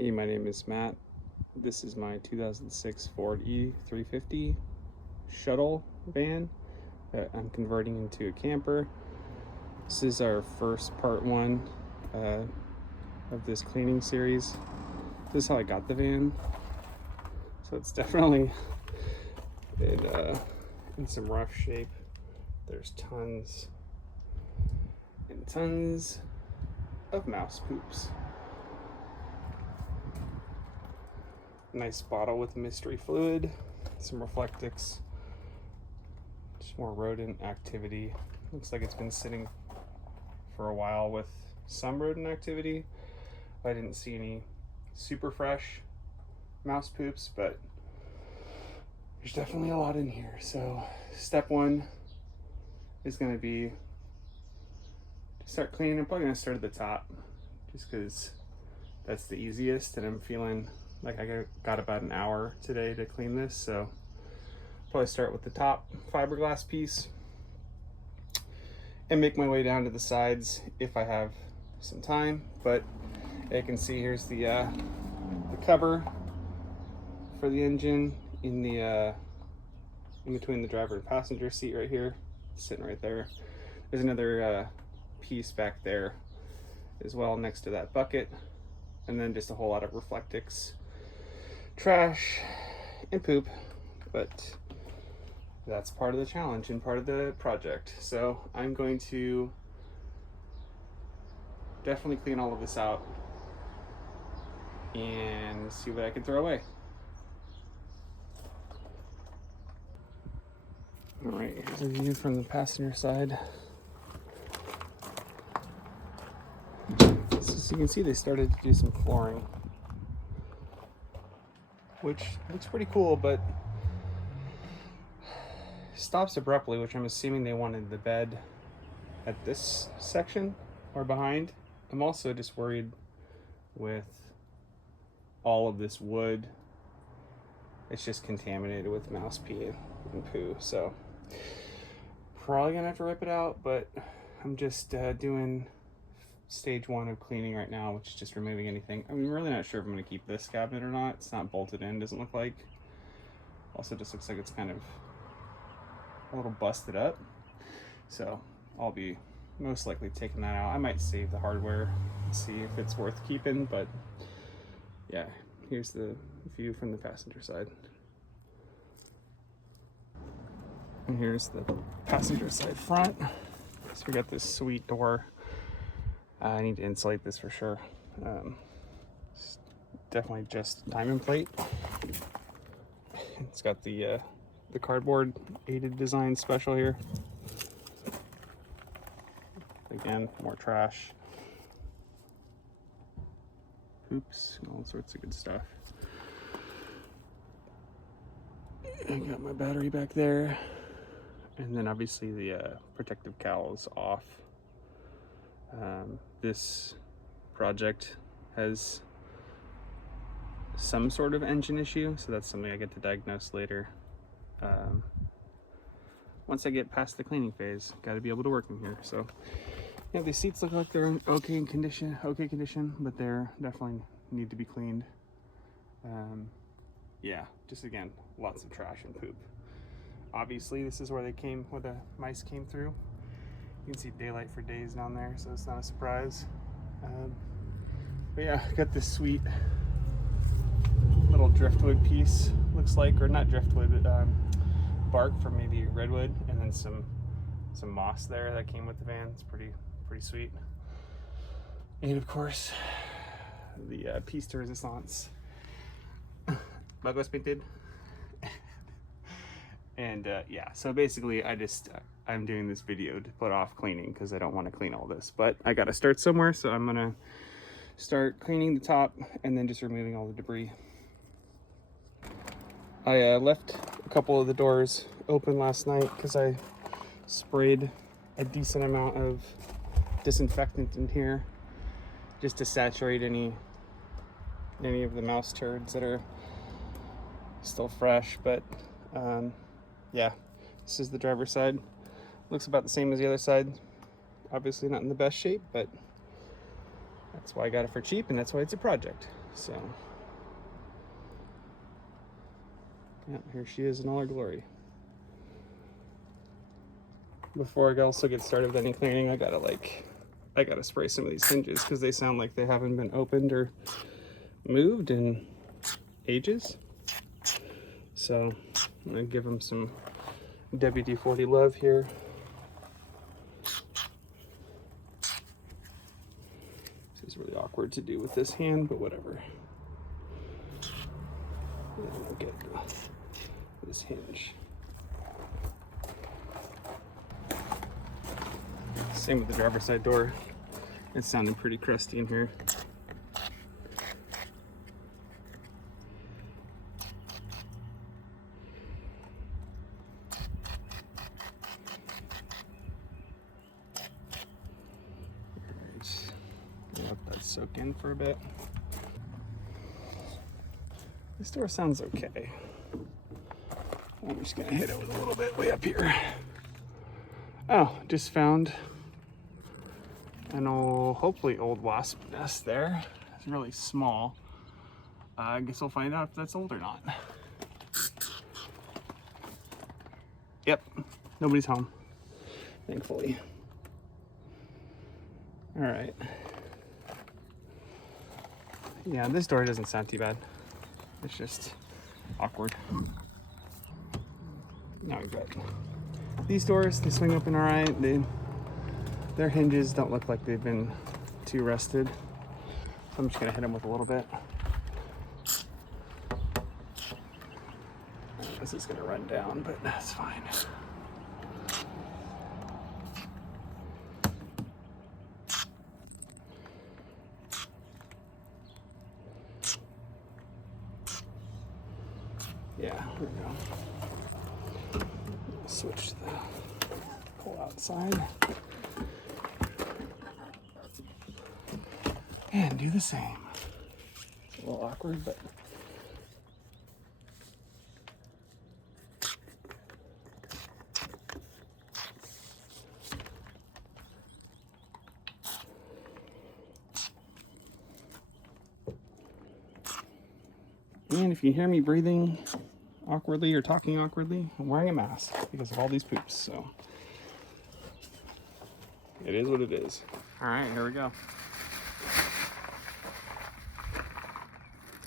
Hey, my name is Matt. This is my 2006 Ford E350 shuttle van that I'm converting into a camper. This is our first part one of this cleaning series. This is how I got the van. So it's definitely in some rough shape. There's tons and tons of mouse poops. Nice bottle with mystery fluid, some Reflectix, just more rodent activity. Looks like it's been sitting for a while with some rodent activity. I didn't see any super fresh mouse poops, but there's definitely a lot in here. So step one is going to be to start cleaning. I'm probably going to start at the top just because that's the easiest, and I'm feeling like I got about an hour today to clean this, so probably start with the top fiberglass piece and make my way down to the sides if I have some time. But you can see here's the cover for the engine in the in between the driver and passenger seat right here, sitting right there. There's another piece back there as well next to that bucket, and then just a whole lot of Reflectix trash and poop, but that's part of the challenge and part of the project. So I'm going to definitely clean all of this out and see what I can throw away. All right, here's a view from the passenger side. As you can see, they started to do some flooring, which looks pretty cool, but stops abruptly, which I'm assuming they wanted the bed at this section or behind. I'm also just worried with all of this wood. It's just contaminated with mouse pee and poo, so probably gonna have to rip it out, but I'm just doing stage one of cleaning right now, which is just removing anything. I'm really not sure if I'm going to keep this cabinet or not. It's not bolted in, doesn't look like. Also just looks like it's kind of a little busted up, so I'll be most likely taking that out. I might save the hardware and see if it's worth keeping, but yeah, here's the view from the passenger side. And here's the passenger side front. So we got this sweet door. I need to insulate this for sure. It's definitely just diamond plate. It's got the cardboard aided design special here. Again, more trash, poops, all sorts of good stuff. I got my battery back there, and then obviously the protective cowl is off. This project has some sort of engine issue, so that's something I get to diagnose later. Once I get past the cleaning phase, got to be able to work in here. So yeah, these seats look like they're in okay condition, but they're definitely need to be cleaned. Yeah, just again, lots of trash and poop. Obviously, this is where the mice came through. You can see daylight for days down there, so it's not a surprise. But yeah, got this sweet little driftwood piece, looks like, or not driftwood, but bark from maybe redwood, and then some moss there that came with the van. It's pretty sweet. And of course, the piece de resistance bug was painted. And yeah, so basically I'm doing this video to put off cleaning because I don't want to clean all this, but I got to start somewhere, so I'm gonna start cleaning the top and then just removing all the debris. I left a couple of the doors open last night because I sprayed a decent amount of disinfectant in here just to saturate any of the mouse turds that are still fresh. But yeah, this is the driver's side. Looks about the same as the other side. Obviously not in the best shape, but that's why I got it for cheap, and that's why it's a project. So, yeah, here she is in all her glory. Before I also get started with any cleaning, I gotta spray some of these hinges because they sound like they haven't been opened or moved in ages. So I'm gonna give them some WD-40 love here. This is really awkward to do with this hand, but whatever. And then we'll get this hinge. Same with the driver's side door. It's sounding pretty crusty in here. Let that soak in for a bit. This door sounds okay. I'm just gonna hit it with a little bit way up here. Oh, just found an hopefully old wasp nest there. It's really small. I guess we'll find out if that's old or not. Yep, nobody's home, thankfully. All right. Yeah, this door doesn't sound too bad. It's just awkward. Now we've got these doors. They swing open all right. Their hinges don't look like they've been too rusted. So I'm just gonna hit them with a little bit. This is gonna run down, but that's fine. Yeah, here we go. Switch the pull outside. And do the same. It's a little awkward, but and if you hear me breathing awkwardly or talking awkwardly, I'm wearing a mask because of all these poops, so it is what it is. All right, here we go.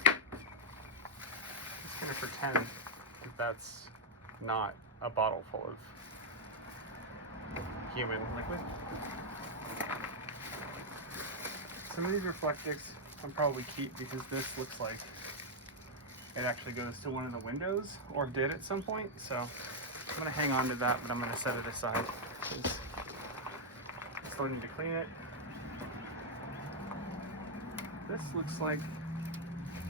I'm just gonna pretend that that's not a bottle full of human liquid. Some of these reflectics I'll probably keep because this looks like it actually goes to one of the windows, or did at some point, so I'm gonna hang on to that, but I'm gonna set it aside because I still need to clean it. This looks like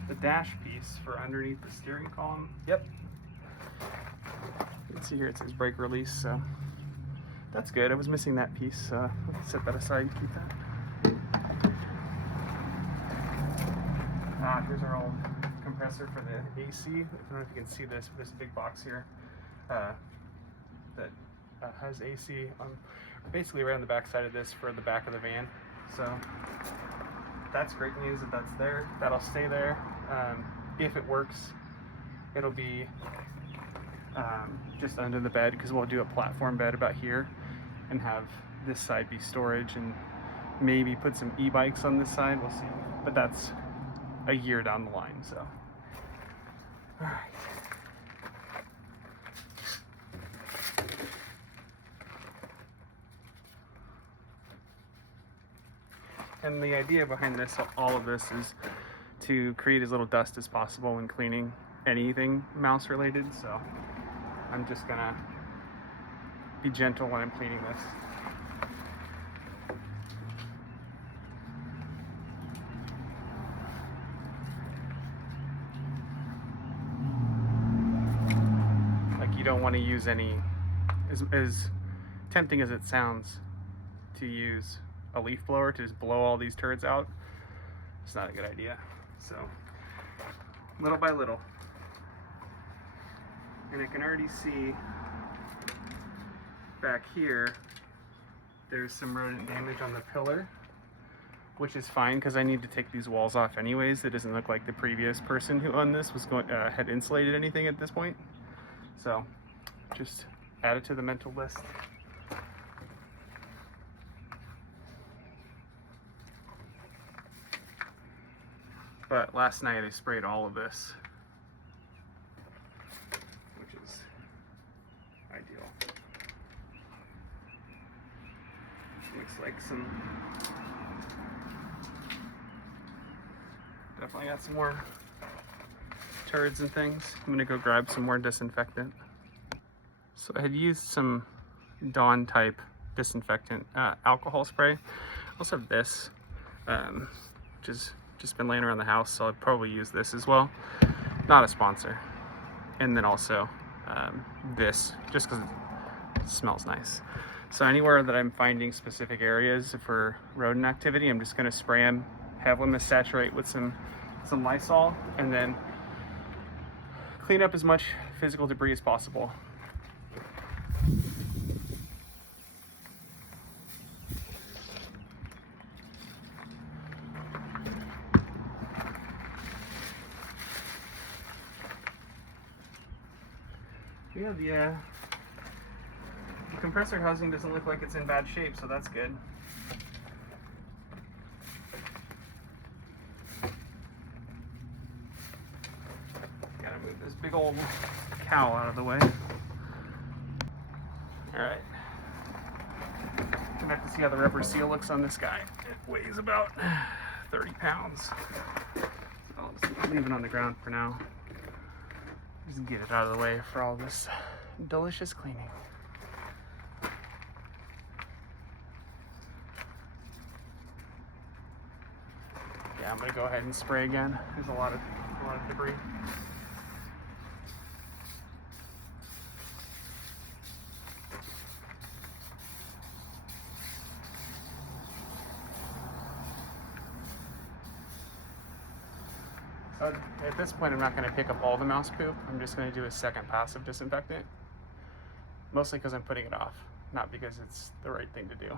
the dash piece for underneath the steering column. Yep. You can see here it says brake release, so that's good. I was missing that piece, so let's set that aside and keep that. Here's our old compressor for the AC. I don't know if you can see this big box here that has AC on basically right on the back side of this for the back of the van. So that's great news that that's there. That'll stay there. If it works, it'll be just under the bed because we'll do a platform bed about here and have this side be storage and maybe put some e-bikes on this side. We'll see. But that's a year down the line, so. All right. And the idea behind this, all of this, is to create as little dust as possible when cleaning anything mouse related. So I'm just gonna be gentle when I'm cleaning this. You don't want to use any, as tempting as it sounds, to use a leaf blower to just blow all these turds out. It's not a good idea. So, little by little. And I can already see back here, there's some rodent damage on the pillar which is fine because I need to take these walls off anyways. It doesn't look like the previous person who owned this was had insulated anything at this point. So just add it to the mental list. But last night I sprayed all of this, which is ideal. Looks like definitely got some more turds and things. I'm gonna go grab some more disinfectant. So I had used some Dawn type disinfectant alcohol spray. I also have this, which has just been laying around the house, so I'd probably use this as well. Not a sponsor. And then also this, just because it smells nice. So anywhere that I'm finding specific areas for rodent activity, I'm just gonna spray them, have them saturate with some Lysol, and then clean up as much physical debris as possible. Yeah, the compressor housing doesn't look like it's in bad shape, so that's good. Gotta move this big old cow out of the way. Alright. Gonna have to see how the rubber seal looks on this guy. It weighs about 30 pounds. So I'll just leave it on the ground for now. Just get it out of the way for all this delicious cleaning. Yeah, I'm gonna go ahead and spray again. There's a lot of debris. So at this point, I'm not going to pick up all the mouse poop. I'm just going to do a second pass of disinfectant. Mostly because I'm putting it off, not because it's the right thing to do.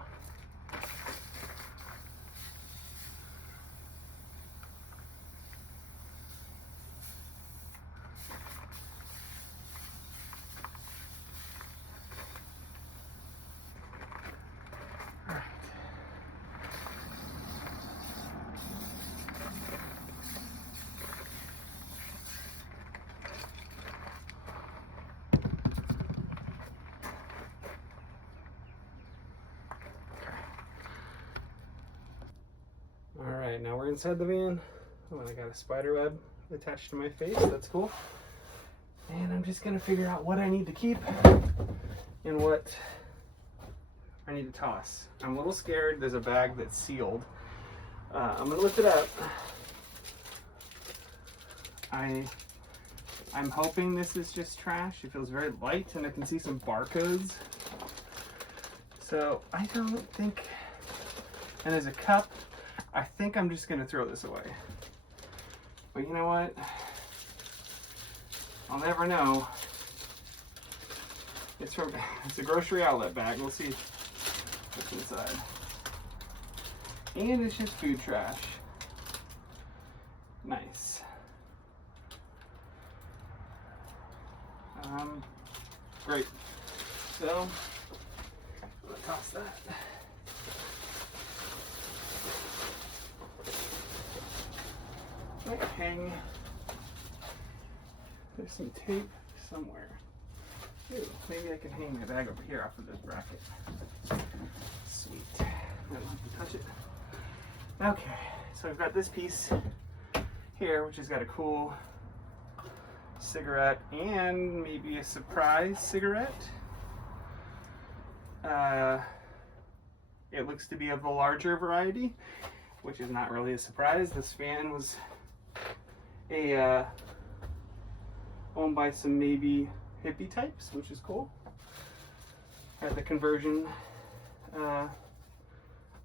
Alright, now we're inside the van. Oh, and I got a spider web attached to my face. That's cool. And I'm just going to figure out what I need to keep and what I need to toss. I'm a little scared. There's a bag that's sealed. I'm going to lift it up. I'm hoping this is just trash. It feels very light and I can see some barcodes. So I don't think, and there's a cup. I think I'm just gonna throw this away. But you know what? I'll never know. It's a grocery outlet bag. We'll see what's inside. And it's just food trash. Nice. Great. So, I'm gonna toss that. Might hang. There's some tape somewhere. Ooh, maybe I can hang my bag over here off of this bracket. Sweet. I don't have to touch it. Okay, so I've got this piece here, which has got a cool cigarette and maybe a surprise cigarette. It looks to be of the larger variety, which is not really a surprise. This fan was owned by some maybe hippie types, which is cool. Had the conversion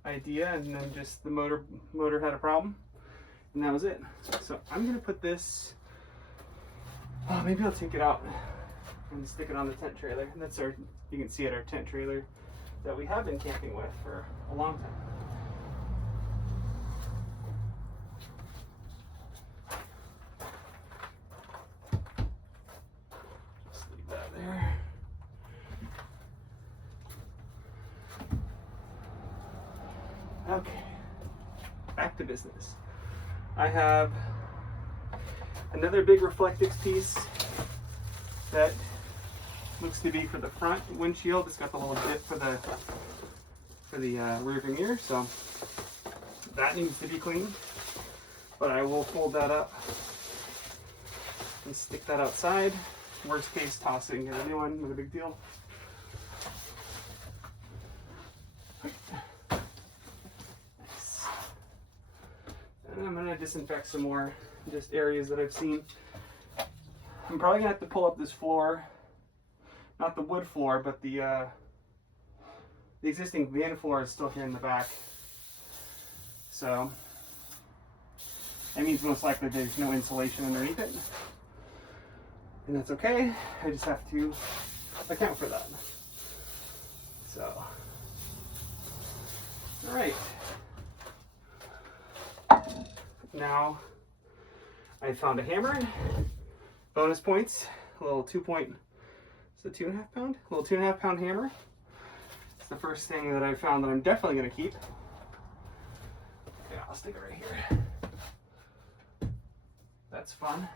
idea, and then just the motor had a problem, and that was it. So I'm gonna put this. Oh, maybe I'll take it out and stick it on the tent trailer. And that's our. You can see it, our tent trailer that we have been camping with for a long time. Okay, back to business. I have another big Reflectix piece that looks to be for the front windshield. It's got the little dip for the rear view mirror, so that needs to be cleaned. But I will fold that up and stick that outside. Worst case, toss it and get a new one. Not a big deal. Nice. And I'm gonna disinfect some more, just areas that I've seen. I'm probably gonna have to pull up this floor, not the wood floor, but the existing van floor is still here in the back. So that means most likely there's no insulation underneath it. And that's okay. I just have to account for that. So, all right. Now I found a hammer. Bonus points. A little 2.5 pound? A little 2.5 pound hammer. It's the first thing that I found that I'm definitely going to keep. Yeah, I'll stick it right here. That's fun.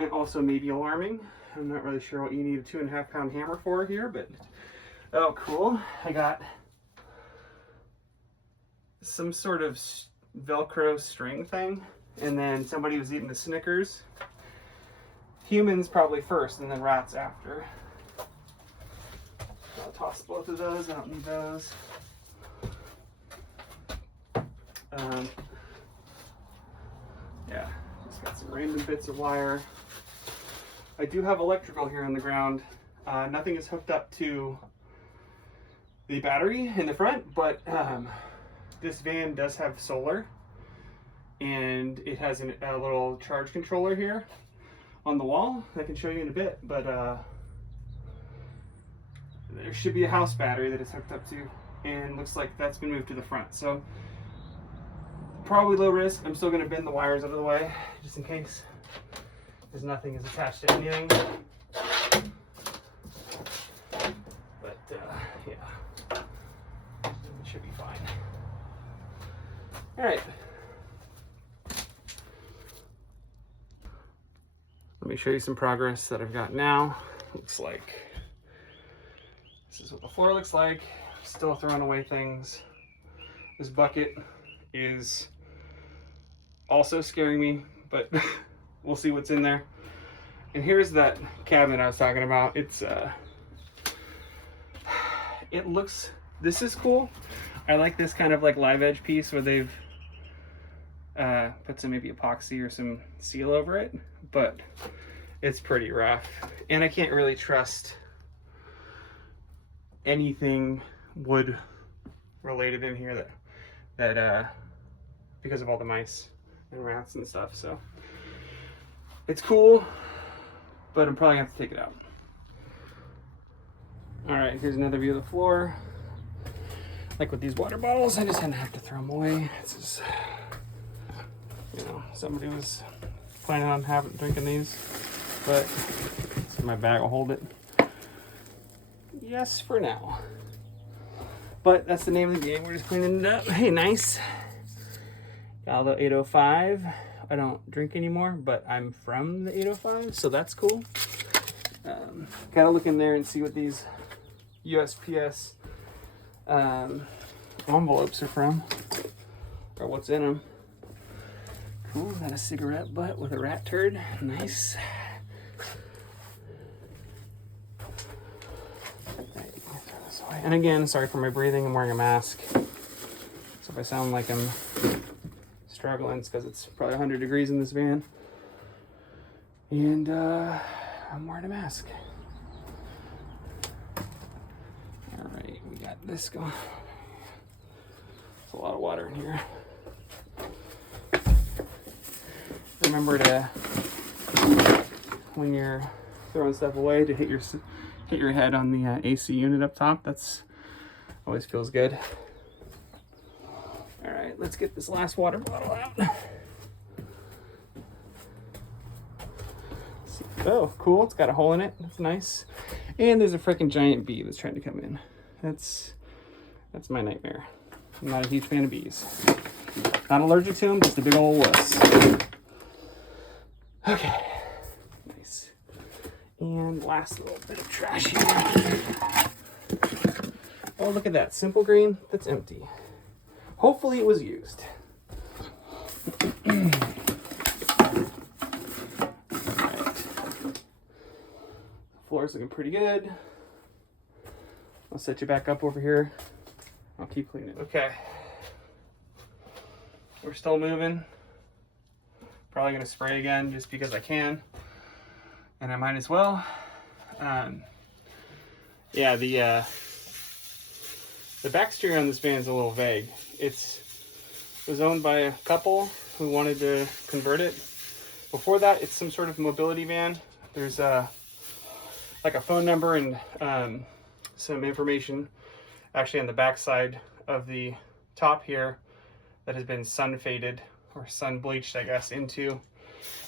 And also maybe alarming. I'm not really sure what you need a 2.5 pound hammer for here, but oh, cool. I got some sort of Velcro string thing, and then somebody was eating the Snickers. Humans probably first, and then rats after. I'll toss both of those. I don't need those. Yeah, just got some random bits of wire. I do have electrical here on the ground. Nothing is hooked up to the battery in the front, but this van does have solar, and it has a little charge controller here on the wall. I can show you in a bit, but there should be a house battery that it's hooked up to, and looks like that's been moved to the front. So probably low risk. I'm still going to bend the wires out of the way just in case, because nothing is attached to anything. But yeah, it should be fine. All right. Let me show you some progress that I've got now. Looks like this is what the floor looks like. Still throwing away things. This bucket is also scaring me, but we'll see what's in there. And here's that cabinet I was talking about. It's it looks, this is cool. I like this kind of like live edge piece where they've put some maybe epoxy or some seal over it, but it's pretty rough. And I can't really trust anything wood related in here that because of all the mice and rats and stuff. So it's cool, but I'm probably gonna have to take it out. All right, here's another view of the floor. Like with these water bottles, I just had to have to throw them away. It's just, you know, somebody was planning on drinking these, but so my bag will hold it. Yes, for now. But that's the name of the game. We're just cleaning it up. Hey, nice. Got the 805. I don't drink anymore, but I'm from the 805, so that's cool. Gotta look in there and see what these USPS envelopes are from, or what's in them. Cool, got a cigarette butt with a rat turd. Nice. And again, sorry for my breathing. I'm wearing a mask, so if I sound like I'm struggling, it's because it's probably 100 degrees in this van, and I'm wearing a mask. All right, we got this going. There's a lot of water in here. Remember to, when you're throwing stuff away, to hit your head on the AC unit up top. That's always feels good. All right, let's get this last water bottle out. Oh, cool, it's got a hole in it. That's nice. And there's a freaking giant bee that's trying to come in. That's my nightmare. I'm not a huge fan of bees. Not allergic to them, just a big old wuss. Okay, nice. And last little bit of trash here. Oh, look at that, simple green, that's empty. Hopefully it was used. Alright. Floor's looking pretty good. I'll set you back up over here. I'll keep cleaning. Okay. We're still moving. Probably gonna spray again just because I can. And I might as well. Yeah, the back steering on this van is a little vague. It was owned by a couple who wanted to convert it. Before that, it's some sort of mobility van. There's like a phone number and some information actually on the back side of the top here that has been sun faded or sun bleached, I guess, into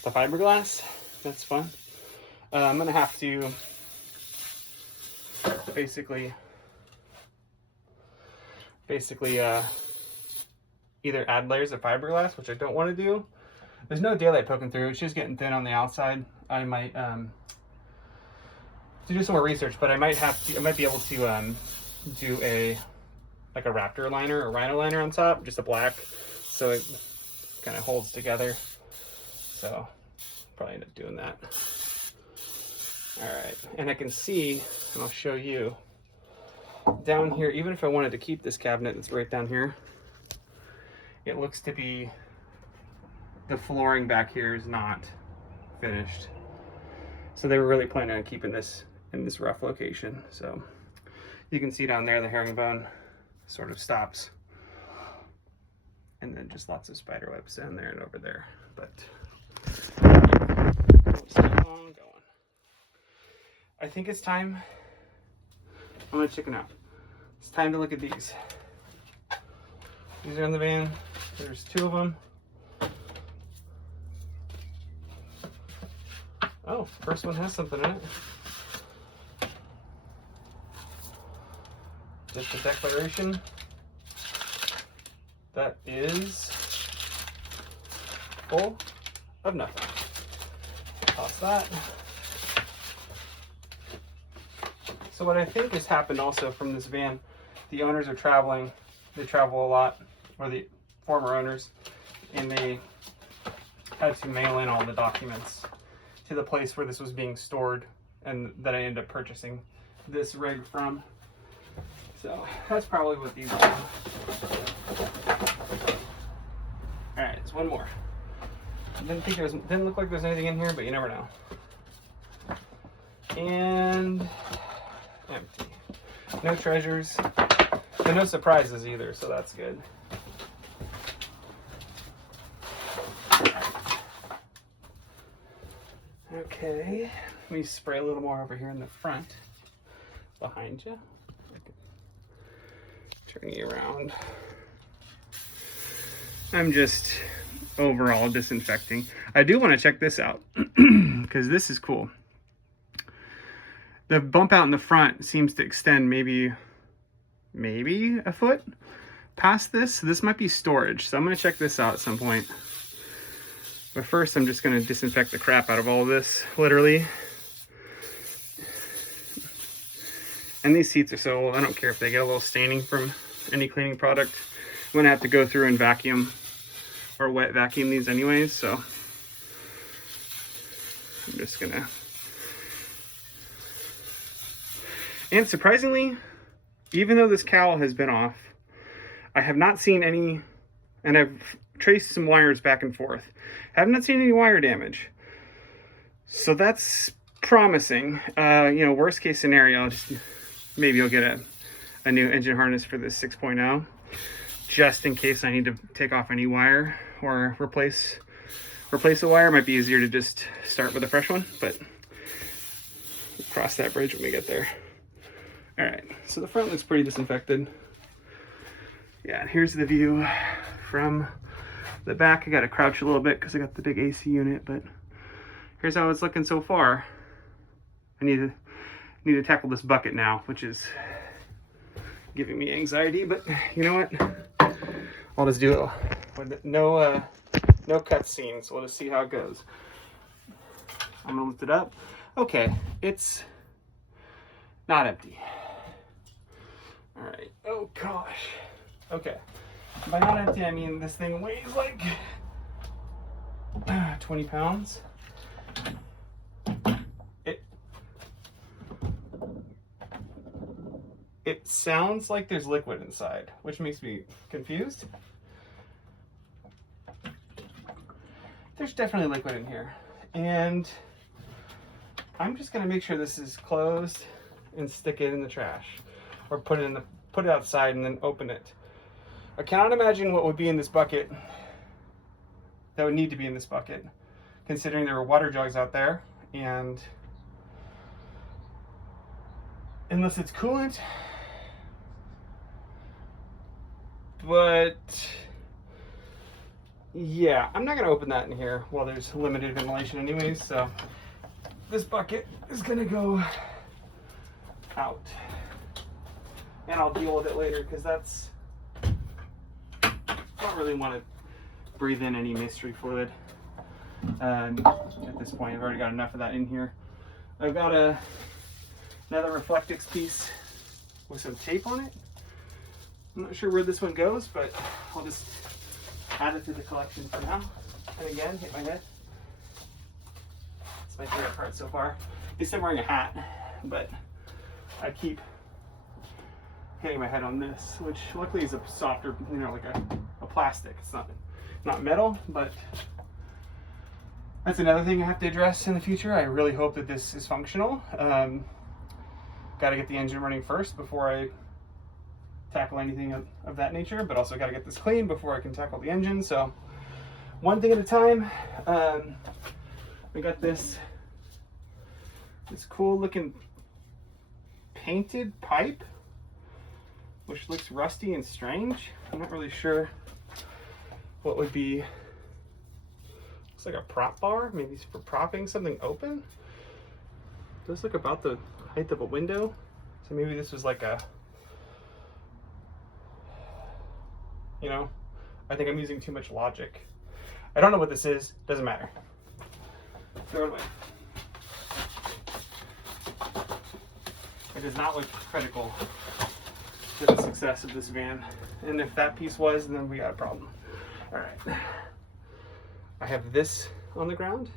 the fiberglass. That's fun. I'm gonna have to basically either add layers of fiberglass, which I don't want to do. There's no daylight poking through. It's just getting thin on the outside. I might to do some more research, but I might be able to do like a Raptor liner or Rhino liner on top, just a black, so it kind of holds together. So probably end up doing that. All right, and I can see, and I'll show you down here, even if I wanted to keep this cabinet that's right down here, it looks to be, the flooring back here is not finished. So they were really planning on keeping this in this rough location. So you can see down there, the herringbone sort of stops. And then just lots of spider webs down there and over there. But let's keep on going. I think it's time. I'm gonna chicken out. It's time to look at these. These are in the van. There's 2 of them. Oh, first one has something in it. Just a declaration. That is full of nothing. Toss that. So what I think has happened also from this van, the owners are traveling. They travel a lot, or the former owners, and they had to mail in all the documents to the place where this was being stored, and that I ended up purchasing this rig from. So that's probably what these are. All right, it's one more. Didn't look like there's anything in here, but you never know. And empty. No treasures, and no surprises either, so that's good. Okay, let me spray a little more over here in the front, behind you. Turn you around. I'm just overall disinfecting. I do want to check this out because this is cool. The bump out in the front seems to extend maybe a foot past this. So this might be storage. So I'm going to check this out at some point. But first I'm just going to disinfect the crap out of all of this, literally. And these seats are so old, I don't care if they get a little staining from any cleaning product. I'm going to have to go through and vacuum or wet vacuum these anyways, so I'm just going to. And surprisingly, even though this cowl has been off, I have not seen any, and I've traced some wires back and forth. I have not seen any wire damage. So that's promising. You know, worst case scenario, maybe I'll get a new engine harness for this 6.0, just in case I need to take off any wire or replace a wire. It might be easier to just start with a fresh one, but we'll cross that bridge when we get there. All right, so the front looks pretty disinfected. Yeah, and here's the view from the back. I got to crouch a little bit because I got the big AC unit, but here's how it's looking so far. I need to tackle this bucket now, which is giving me anxiety, but you know what? I'll just do it with no cut scenes. We'll just see how it goes. I'm gonna lift it up. Okay, it's not empty. All right. Oh gosh. Okay. By not empty, I mean this thing weighs like 20 pounds. It sounds like there's liquid inside, which makes me confused. There's definitely liquid in here. And I'm just gonna make sure this is closed and stick it in the trash, or put it outside and then open it. I cannot imagine what would be in this bucket that would need to be in this bucket, considering there were water jugs out there, and unless it's coolant. But yeah, I'm not gonna open that in here while there's limited ventilation anyways, so this bucket is gonna go out. And I'll deal with it later, because I don't really want to breathe in any mystery fluid at this point. I've already got enough of that in here. I've got another Reflectix piece with some tape on it. I'm not sure where this one goes, but I'll just add it to the collection for now. And again, hit my head. It's my favorite part so far. At least I'm wearing a hat, but I keep hitting my head on this, which luckily is a softer, like a plastic. It's not metal, but that's another thing I have to address in the future. I really hope that this is functional. Got to get the engine running first before I tackle anything of that nature, but also got to get this clean before I can tackle the engine. So one thing at a time. We got this cool looking painted pipe, which looks rusty and strange. I'm not really sure what would be. Looks like a prop bar, maybe for propping something open. It does look about the height of a window, so maybe this was like a, I think I'm using too much logic. I don't know what this is, doesn't matter. Throw it away. It does not look critical to the success of this van. And if that piece was, then we got a problem. All right. I have this on the ground.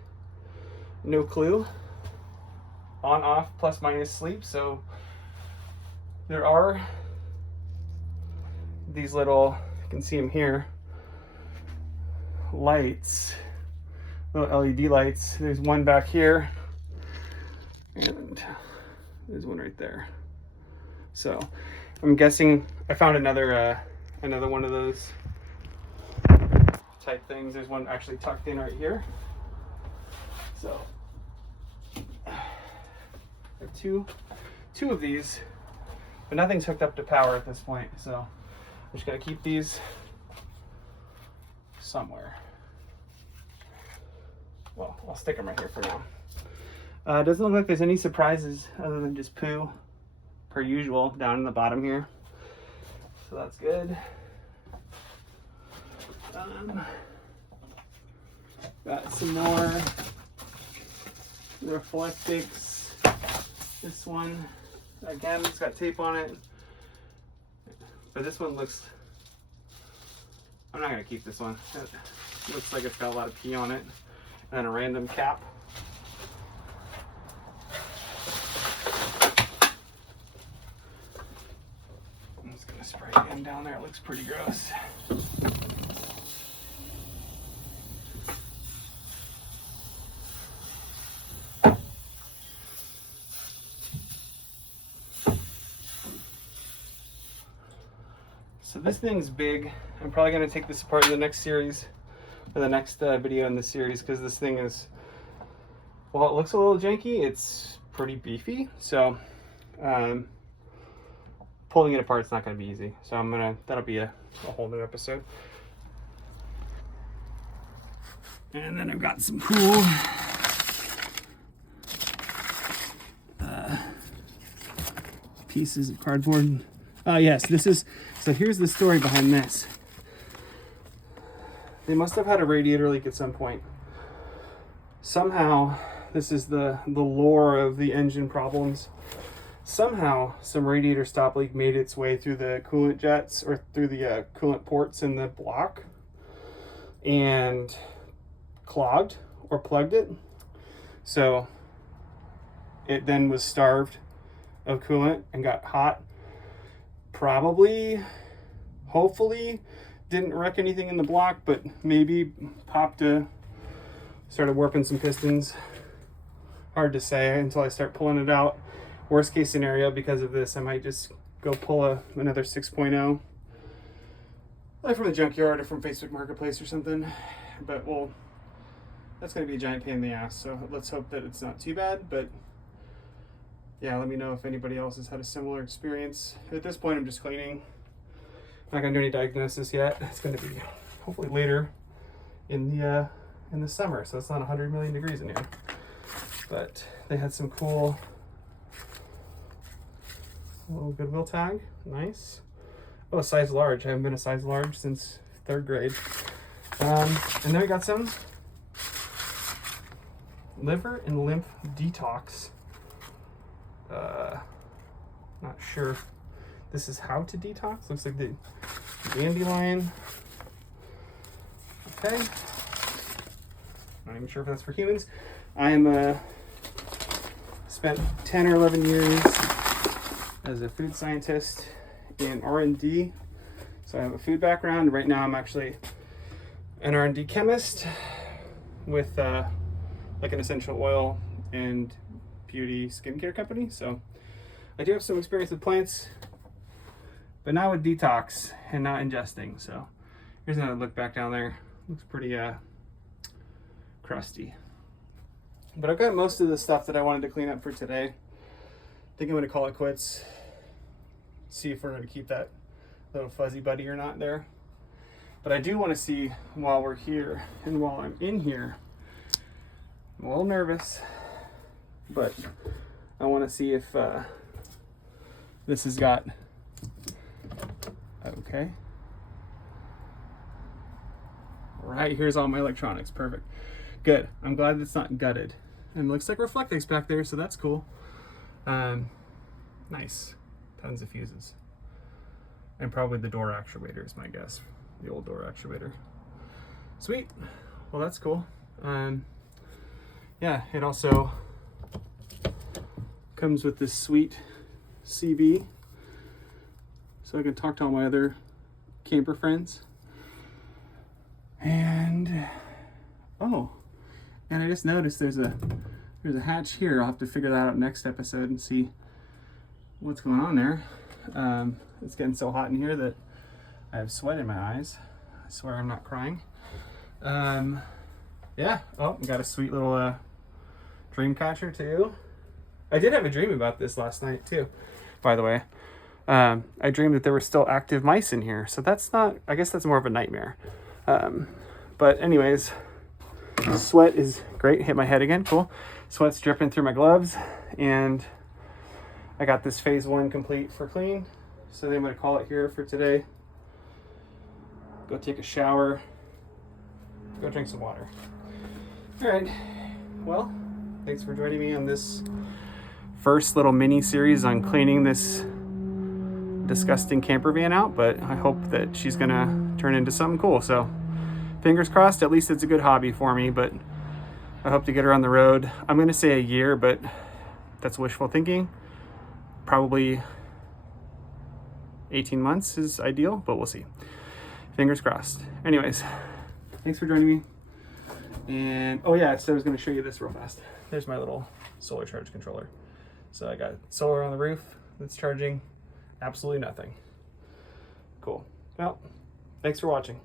No clue. On, off, plus, minus, sleep. So there are these little, you can see them here, lights, little LED lights. There's one back here, and there's one right there. So I'm guessing I found another one of those type things. There's one actually tucked in right here. So I have two of these, but nothing's hooked up to power at this point. So I'm just gonna keep these somewhere. Well, I'll stick them right here for now. It doesn't look like there's any surprises other than just poo, per usual, down in the bottom here. So that's good. Got some more Reflectix. This one, again, it's got tape on it. But this one looks, I'm not gonna keep this one. It looks like it's got a lot of pee on it. And then a random cap. I'm just gonna spray again down there. It looks pretty gross. So this thing's big. I'm probably gonna take this apart in the next series, or the next video in the series, because this thing is, while it looks a little janky, it's pretty beefy. So pulling it apart is not gonna be easy. So that'll be a whole new episode. And then I've got some cool pieces of cardboard. Oh yes, this is, so here's the story behind this. They must have had a radiator leak at some point. Somehow, this is the lore of the engine problems. Somehow, some radiator stop leak made its way through the coolant jets or through the coolant ports in the block and clogged or plugged it. So it then was starved of coolant and got hot. Probably, hopefully, didn't wreck anything in the block, but maybe started warping some pistons. Hard to say until I start pulling it out. Worst case scenario, because of this, I might just go pull another 6.0, like from the junkyard or from Facebook Marketplace or something. But well, that's going to be a giant pain in the ass. So let's hope that it's not too bad. But yeah, let me know if anybody else has had a similar experience. At this point, I'm just cleaning. I'm not going to do any diagnosis yet. It's going to be hopefully later in the summer, so it's not 100 million degrees in here. But they had some cool little Goodwill tag, nice. Oh, a size large. I haven't been a size large since 3rd grade. And then we got some liver and lymph detox. Not sure. This is how to detox. Looks like the dandelion. Okay. Not even sure if that's for humans. I'm spent 10 or 11 years as a food scientist in R&D. So I have a food background. Right now I'm actually an R&D chemist with like an essential oil and beauty skincare company. So I do have some experience with plants, but not with detox and not ingesting. So here's another look back down there. Looks pretty crusty. But I've got most of the stuff that I wanted to clean up for today. I think I'm going to call it quits. See if we're going to keep that little fuzzy buddy or not there. But I do want to see while we're here and while I'm in here. I'm a little nervous, but I want to see if this has got, okay. Right, here's all my electronics, perfect. Good, I'm glad it's not gutted. And it looks like Reflectix back there, so that's cool. Nice, tons of fuses. And probably the door actuator is my guess, the old door actuator. Sweet, well that's cool. Yeah, it also comes with this sweet CB, so I can talk to all my other camper friends. And oh, and I just noticed there's a hatch here. I'll have to figure that out next episode and see what's going on there. It's getting so hot in here that I have sweat in my eyes. I swear I'm not crying. Yeah, oh, got a sweet little dream catcher too. I did have a dream about this last night too, by the way. I dreamed that there were still active mice in here, so that's not, I guess that's more of a nightmare. But anyways, sweat is great. Hit my head again, cool. Sweat's dripping through my gloves, and I got this phase 1 complete for clean. So then I'm gonna call it here for today. Go take a shower, go drink some water. All right, well, thanks for joining me on this first little mini series on cleaning this disgusting camper van out, but I hope that she's gonna turn into something cool. So fingers crossed, at least it's a good hobby for me, but I hope to get her on the road. I'm gonna say a year, but that's wishful thinking. Probably 18 months is ideal, but we'll see. Fingers crossed. Anyways, thanks for joining me. And oh yeah, so I was gonna show you this real fast. There's my little solar charge controller. So I got solar on the roof that's charging absolutely nothing. Cool. Well, thanks for watching.